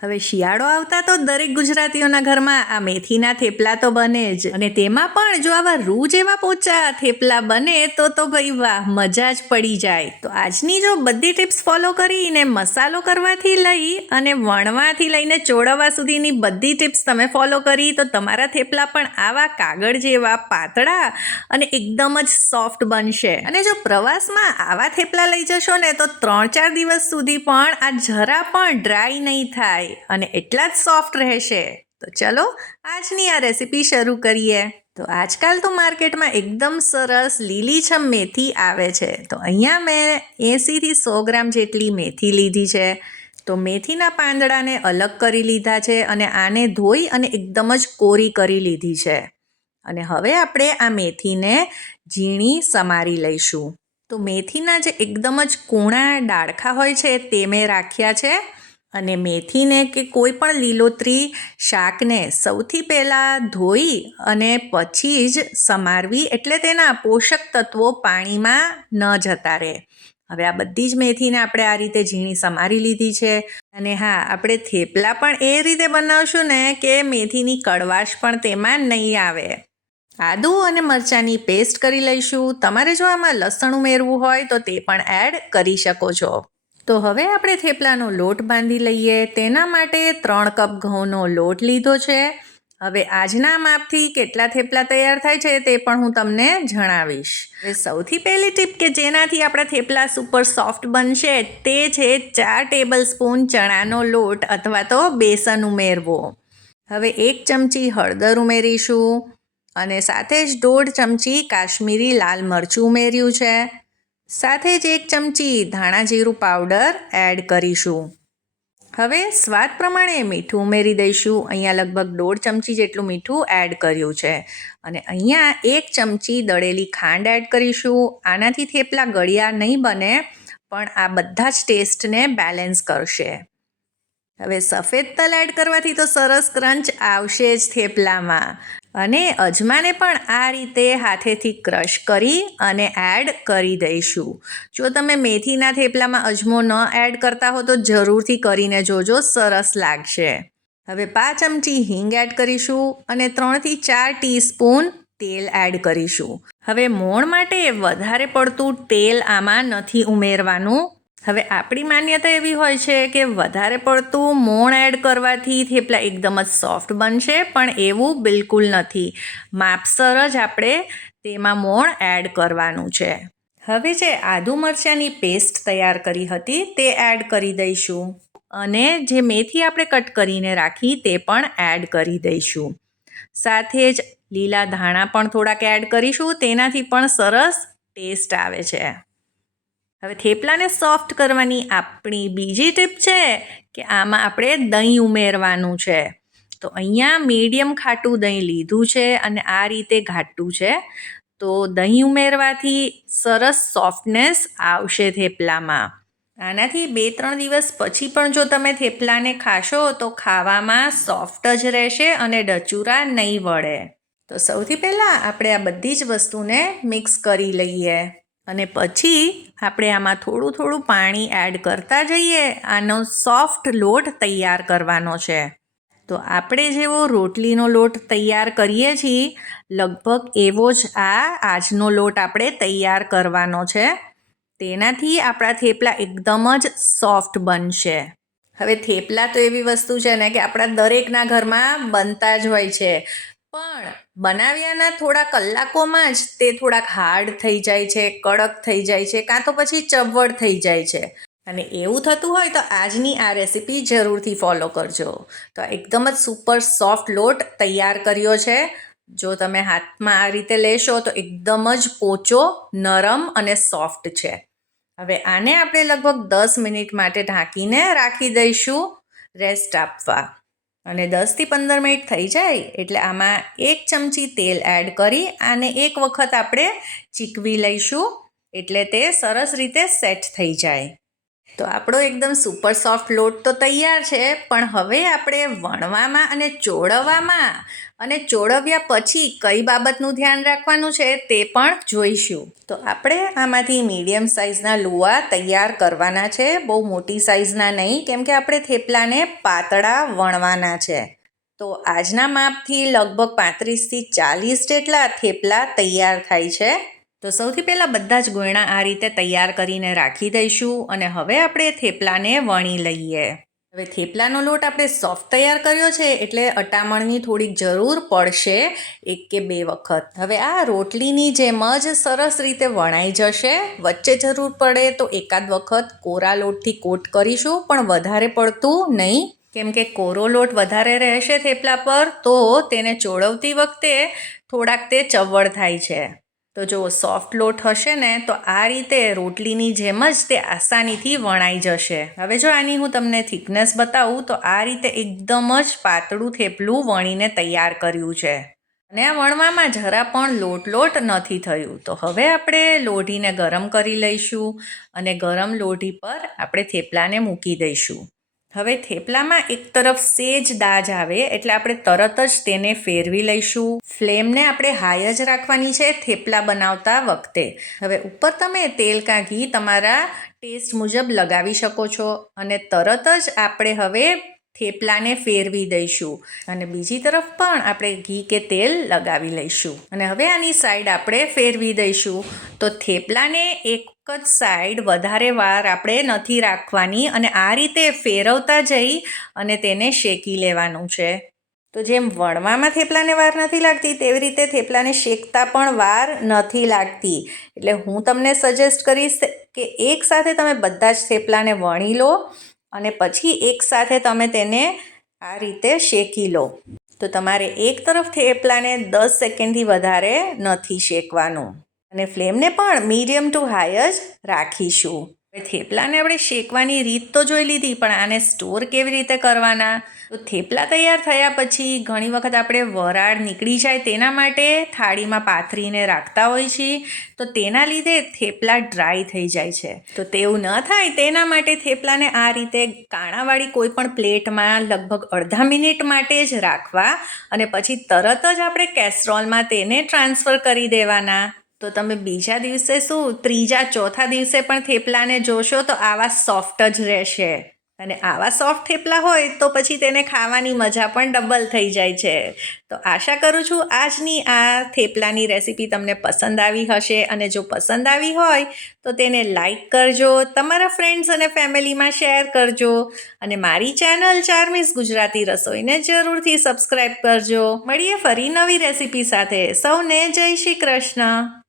હવે શિયાળો આવતા તો દરેક ગુજરાતીઓના ઘરમાં આ મેથીના થેપલા તો બને જ, અને તેમાં પણ જો આવા રૂ જેવા પોચા થેપલા બને તો ભાઈ વાહ, મજા જ પડી જાય. તો આજની જો બધી ટિપ્સ ફોલો કરીને મસાલો કરવાથી લઈ અને વણવાથી લઈને ચોળવવા સુધીની બધી ટિપ્સ તમે ફોલો કરી તો તમારા થેપલા પણ આવા કાગળ જેવા પાતળા અને એકદમ જ સોફ્ટ બનશે. અને જો પ્રવાસમાં આવા થેપલા લઈ જશો ને તો 3-4 દિવસ સુધી પણ આ જરા પણ ડ્રાય નહીં થાય અને એટલા જ સોફ્ટ રહેશે. તો ચલો આજની આ રેસીપી શરૂ કરીએ. તો આજકાલ તો માર્કેટમાં એકદમ સરસ લીલીછમ મેથી આવે છે. તો અહીંયા મેં 80થી 100 ગ્રામ જેટલી મેથી લીધી છે. તો મેથીના પાંદડાને અલગ કરી લીધા છે અને આને ધોઈ અને એકદમ જ કોરી કરી લીધી છે. અને હવે આપણે આ મેથીને ઝીણી સમારી લઈશું. તો મેથીના જે એકદમ જ કૂણા ડાળખા હોય છે તે મેં રાખ્યા છે. અને મેથીને કે કોઈ પણ લીલોતરી શાકને સૌથી પહેલાં ધોઈ અને પછી જ સમારવી, એટલે તેના પોષક તત્વો પાણીમાં ન જતા રહે. હવે આ બધી જ મેથીને આપણે આ રીતે ઝીણી સમારી લીધી છે. અને હા, આપણે થેપલા પણ એ રીતે બનાવશું ને કે મેથીની કડવાશ પણ તેમાં નહીં આવે. આદુ અને મરચાંની પેસ્ટ કરી લઈશું. તમારે જો આમાં લસણ ઉમેરવું હોય તો તે પણ એડ કરી શકો છો. તો હવે આપણે થેપલાનો લોટ બાંધી લઈએ. તેના માટે 3 કપ ઘઉંનો લોટ લીધો છે. હવે આજના માપથી કેટલા થેપલા તૈયાર થાય છે તે પણ હું તમને જણાવીશ. હવે સૌથી પહેલી ટીપ કે જેનાથી આપણા થેપલા સુપર સોફ્ટ બનશે તે છે 4 ટેબલ સ્પૂન ચણાનો લોટ અથવા તો બેસન ઉમેરવો. હવે 1 ચમચી હળદર ઉમેરીશું અને સાથે જ 1.5 ચમચી કાશ્મીરી લાલ મરચું ઉમેર્યું છે. સાથે જ 1 ચમચી ધાણા જીરું પાવડર એડ કરીશું. હવે સ્વાદ પ્રમાણે મીઠું ઉમેરી દઈશું. અહીંયા લગભગ 1.5 ચમચી જેટલું મીઠું એડ કર્યું છે. અને અહીંયા 1 ચમચી દળેલી ખાંડ એડ કરીશું. આનાથી થેપલા ગળ્યા નહીં બને, પણ આ બધા જ ટેસ્ટને બેલેન્સ કરશે. હવે સફેદ તલ એડ કરવાથી તો સરસ ક્રંચ આવશે જ થેપલામાં. અને અજમાને પણ આ રીતે હાથેથી ક્રશ કરી અને એડ કરી દઈશું. જો તમે મેથીના થેપલામાં અજમો ન એડ કરતા હો તો જરૂરથી કરીને જોજો, સરસ લાગશે. હવે 5 ચમચી હિંગ એડ કરીશું અને 3થી 4 ટીસ્પૂન તેલ એડ કરીશું. હવે મોણ માટે વધારે પડતું તેલ આમાં નથી ઉમેરવાનું. હવે આપણી માન્યતા એવી હોય છે કે વધારે પડતું મોણ એડ કરવાથી થેપલા એકદમ જ સોફ્ટ બનશે, પણ એવું બિલકુલ નથી. માપસર જ આપણે તેમાં મોણ એડ કરવાનું છે. હવે જે આદુ મરચાંની પેસ્ટ તૈયાર કરી હતી તે એડ કરી દઈશું અને જે મેથી આપણે કટ કરીને રાખી તે પણ એડ કરી દઈશું. સાથે જ લીલા ધાણા પણ થોડાક એડ કરીશું, તેનાથી પણ સરસ ટેસ્ટ આવે છે. હવે થેપલાને સોફ્ટ કરવાની આપણી બીજી ટીપ છે કે આમાં આપણે દહીં ઉમેરવાનું છે. તો અહીંયા મીડિયમ ખાટું દહીં લીધું છે અને આ રીતે ઘાટું છે. તો દહીં ઉમેરવાથી સરસ સોફ્ટનેસ આવશે થેપલામાં. આનાથી 2-3 દિવસ પછી પણ જો તમે થેપલાને ખાશો તો ખાવામાં સોફ્ટ જ રહેશે અને ડચુરા નહીં વળે. તો સૌથી પહેલાં આપણે આ બધી જ વસ્તુને મિક્સ કરી લઈએ અને પછી આપણે આમાં થોડું પાણી એડ કરતા જઈએ. આનો સોફ્ટ લોટ તૈયાર કરવાનો છે. તો આપણે જેવો રોટલીનો લોટ તૈયાર કરીએ છીએ લગભગ એવો જ આજનો લોટ આપણે તૈયાર કરવાનો છે. તેનાથી આપણા થેપલા એકદમ જ સોફ્ટ બનશે. હવે થેપલા તો એવી વસ્તુ છે ને કે આપણા દરેકના ઘરમાં બનતા જ હોય છે, પણ બનાવ્યાના થોડા કલાકોમાં જ તે થોડાક હાર્ડ થઈ જાય છે, કડક થઈ જાય છે, કાં તો પછી ચવડ થઈ જાય છે. અને એવું થતું હોય તો આજની આ રેસીપી જરૂરથી ફોલો કરજો. તો એકદમ જ સુપર સોફ્ટ લોટ તૈયાર કર્યો છે. જો તમે હાથમાં આ રીતે લેશો તો એકદમ જ પોચો, નરમ અને સોફ્ટ છે. હવે આને આપણે લગભગ 10 મિનિટ માટે ઢાંકીને રાખી દઈશું રેસ્ટ આપવા. અને 10થી 15 મિનિટ થઈ જાય એટલે આમાં 1 ચમચી તેલ એડ કરી આને એક વખત આપણે ચીકવી લઈશું, એટલે તે સરસ રીતે સેટ થઈ જાય. તો આપણો એકદમ સુપર સોફ્ટ લોટ તો તૈયાર છે, પણ હવે આપણે વણવામાં અને ચોળવવામાં અને ચોળવ્યા પછી કઈ બાબતનું ધ્યાન રાખવાનું છે તે પણ જોઈશું. તો આપણે આમાંથી મીડિયમ સાઇઝના લુવા તૈયાર કરવાના છે, બહુ મોટી સાઇઝના નહીં, કેમ કે આપણે થેપલાને પાતળા વણવાના છે. તો આજના માપથી લગભગ 35થી 40 જેટલા થેપલા તૈયાર થાય છે. તો સૌથી પહેલાં બધા જ ગોયણા આ રીતે તૈયાર કરીને રાખી દઈશું અને હવે આપણે થેપલાને વણી લઈએ. હવે થેપલાનો લોટ આપણે સોફ્ટ તૈયાર કર્યો છે, એટલે અટામણની થોડીક જરૂર પડશે 1 કે 2 વખત. હવે આ રોટલીની જેમ જ સરસ રીતે વણાઈ જશે. વચ્ચે જરૂર પડે તો એકાદ વખત કોરા લોટથી કોટ કરીશું, પણ વધારે પડતું નહીં, કેમ કે કોરો લોટ વધારે રહેશે થેપલા પર તો તેને ચોળવતી વખતે થોડાક તે ચવડ થાય છે. તો જો સોફ્ટ લોટ હશે ને તો આ રીતે રોટલીની જેમ જ તે આસાનીથી વણાઈ જશે. હવે જો આની હું તમને થિકનેસ બતાવું તો આ રીતે એકદમ જ પાતળું થેપલું વણીને તૈયાર કર્યું છે અને આ વણવામાં જરા પણ લોટ નથી થયું. તો હવે આપણે લોઢીને ગરમ કરી લઈશું અને ગરમ લોઢી પર આપણે થેપલાને મૂકી દઈશું. હવે થેપલામાં એક તરફ સેજ દાજ આવે એટલે આપણે તરત જ તેને ફેરવી લઈશું. ફ્લેમને આપણે હાઈ જ રાખવાની છે થેપલા બનાવતા વખતે. હવે ઉપર તમે તેલ કાં ઘી તમારા ટેસ્ટ મુજબ લગાવી શકો છો અને તરત જ આપણે હવે થેપલાને ફેરવી દઈશું અને બીજી તરફ પણ આપણે ઘી કે તેલ લગાવી લઈશું અને હવે આની સાઈડ આપણે ફેરવી દઈશું. તો થેપલાને એક જ સાઈડ વધારે વાર આપણે નથી રાખવાની અને આ રીતે ફેરવતા જઈ અને તેને શેકી લેવાનું છે. તો જેમ વણવામાં થેપલાને વાર નથી લાગતી તેવી રીતે થેપલાને શેકતા પણ વાર નથી લાગતી. એટલે હું તમને સજેસ્ટ કરીશ કે એકસાથે તમે બધા જ થેપલાને વણી લો અને પછી એકસાથે તમે તેને આ રીતે શેકી લો. તો તમારે એક તરફ થેપલાને 10 સેકન્ડથી વધારે નથી શેકવાનું અને ફ્લેમને પણ મીડિયમ ટુ હાઈ જ રાખીશું. થેપલાને આપણે શેકવાની રીત તો જોઈ લીધી, પણ આને સ્ટોર કેવી રીતે કરવાના? તો થેપલા તૈયાર થયા પછી ઘણી વખત આપણે વરાળ નીકળી જાય તેના માટે થાળીમાં પાથરીને રાખતા હોય છીએ, તો તેના લીધે થેપલા ડ્રાય થઈ જાય છે. તો તેવું ન થાય તેના માટે થેપલાને આ રીતે કાણાવાળી કોઈ પણ પ્લેટમાં લગભગ અડધા મિનિટ માટે જ રાખવા અને પછી તરત જ આપણે કેસરોલમાં તેને ટ્રાન્સફર કરી દેવાના. તો તમે બીજા દિવસે શું ત્રીજા ચોથા દિવસે પણ થેપલાને જોશો તો આવા સોફ્ટ જ રહેશે અને આવા સોફ્ટ થેપલા હોય તો પછી તેને ખાવાની મજા પણ ડબલ થઈ જાય છે. તો આશા કરું છું આજની આ થેપલાની રેસીપી તમને પસંદ આવી હશે અને જો પસંદ આવી હોય તો તેને લાઈક કરજો, તમારા ફ્રેન્ડ્સ અને ફેમિલીમાં શેર કરજો અને મારી ચેનલ ચાર્મીસ ગુજરાતી રસોઈને જરૂરથી સબસ્ક્રાઈબ કરજો. મળીએ ફરી નવી રેસીપી સાથે. સૌને જય શ્રી કૃષ્ણ.